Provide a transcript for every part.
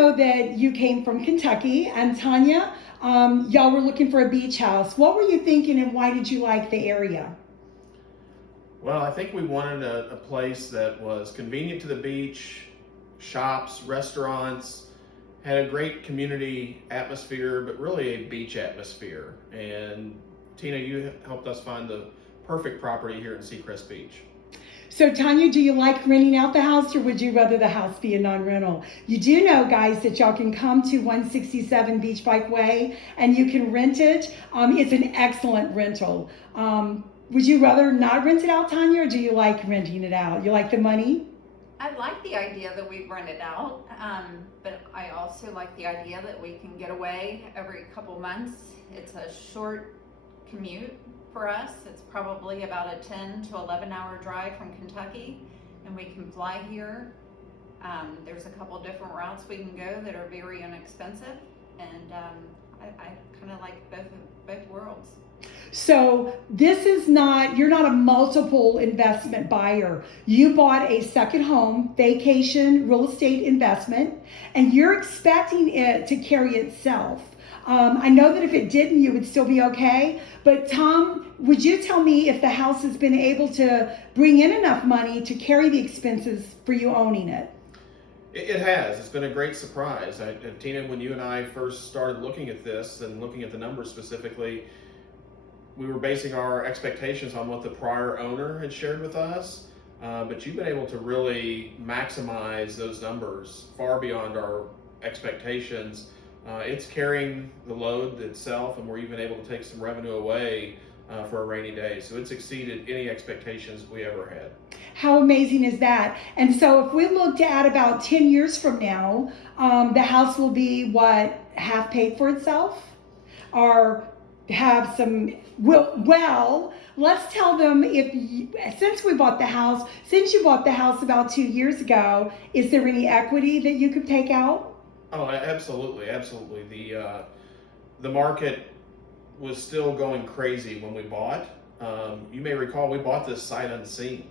know that you came from Kentucky, and Tanya, y'all were looking for a beach house. What were you thinking, and why did you like the area? Well, I think we wanted a place that was convenient to the beach, shops, restaurants, had a great community atmosphere, but really a beach atmosphere. And Tina, you helped us find the perfect property here in Seacrest Beach. So Tanya, do you like renting out the house, or would you rather the house be a non-rental? You do know, guys, that y'all can come to 167 Beach Bike Way and you can rent it. It's an excellent rental. Would you rather not rent it out, Tanya, or do you like renting it out? You like the money? I like the idea that we rent it out, but I also like the idea that we can get away every couple months. It's a short commute for us. It's probably about a 10 to 11 hour drive from Kentucky, and we can fly here. There's a couple different routes we can go that are very inexpensive, and I kind of like both worlds. So this is not, you're not a multiple investment buyer. You bought a second home, vacation, real estate investment, and you're expecting it to carry itself. I know that if it didn't, you would still be okay. But Tom, would you tell me if the house has been able to bring in enough money to carry the expenses for you owning it? It has. It's been a great surprise. Tina, when you and I first started looking at this and looking at the numbers specifically, we were basing our expectations on what the prior owner had shared with us, but you've been able to really maximize those numbers far beyond our expectations. It's carrying the load itself, and we're even able to take some revenue away for a rainy day. So it's exceeded any expectations we ever had. How amazing is that? And so if we looked at about 10 years from now, the house will be what, half paid for itself? Or have some, well, let's tell them since you bought the house about 2 years ago, is there any equity that you could take out? Oh, absolutely. The market was still going crazy when we bought. You may recall we bought this sight unseen,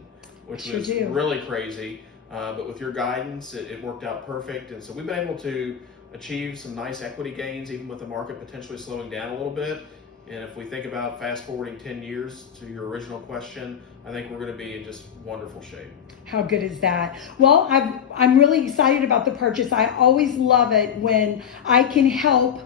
which was really crazy. But with your guidance, it worked out perfect. And so we've been able to achieve some nice equity gains, even with the market potentially slowing down a little bit. And if we think about fast forwarding 10 years to your original question, I think we're going to be in just wonderful shape. How good is that? Well, I'm really excited about the purchase. I always love it when I can help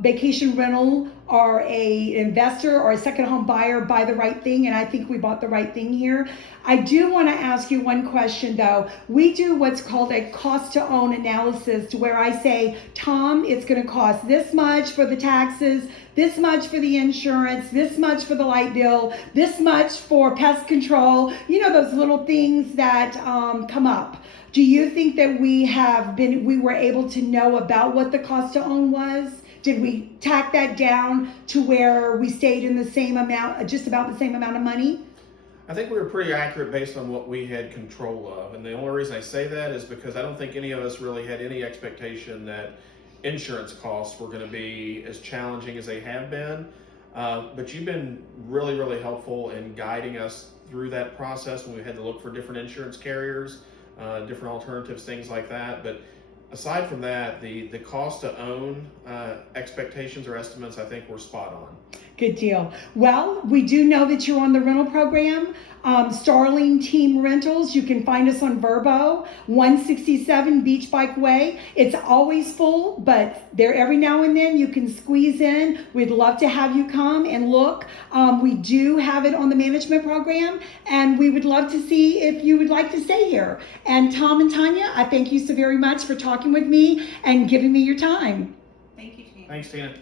vacation rental or a investor or a second home buyer buy the right thing, and I think we bought the right thing here. I do want to ask you one question though. We do what's called a cost to own analysis, to where I say, Tom, it's going to cost this much for the taxes, this much for the insurance, this much for the light bill, this much for pest control, you know, those little things that come up. Do you think that we were able to know about what the cost to own was? Did we tack that down to where we stayed in the same amount, just about the same amount of money? I think we were pretty accurate based on what we had control of. And the only reason I say that is because I don't think any of us really had any expectation that insurance costs were going to be as challenging as they have been. But you've been really, really helpful in guiding us through that process when we had to look for different insurance carriers, different alternatives, things like that. But aside from that, the cost to own expectations or estimates, I think were spot on. Good deal. Well, we do know that you're on the rental program, Starling Team Rentals. You can find us on Verbo, 167 Beach Bike Way. It's always full, but there every now and then you can squeeze in. We'd love to have you come and look. We do have it on the management program, and we would love to see if you would like to stay here. And Tom and Tanya, I thank you so very much for talking with me and giving me your time. Thank you, Tina. Thanks, Tina.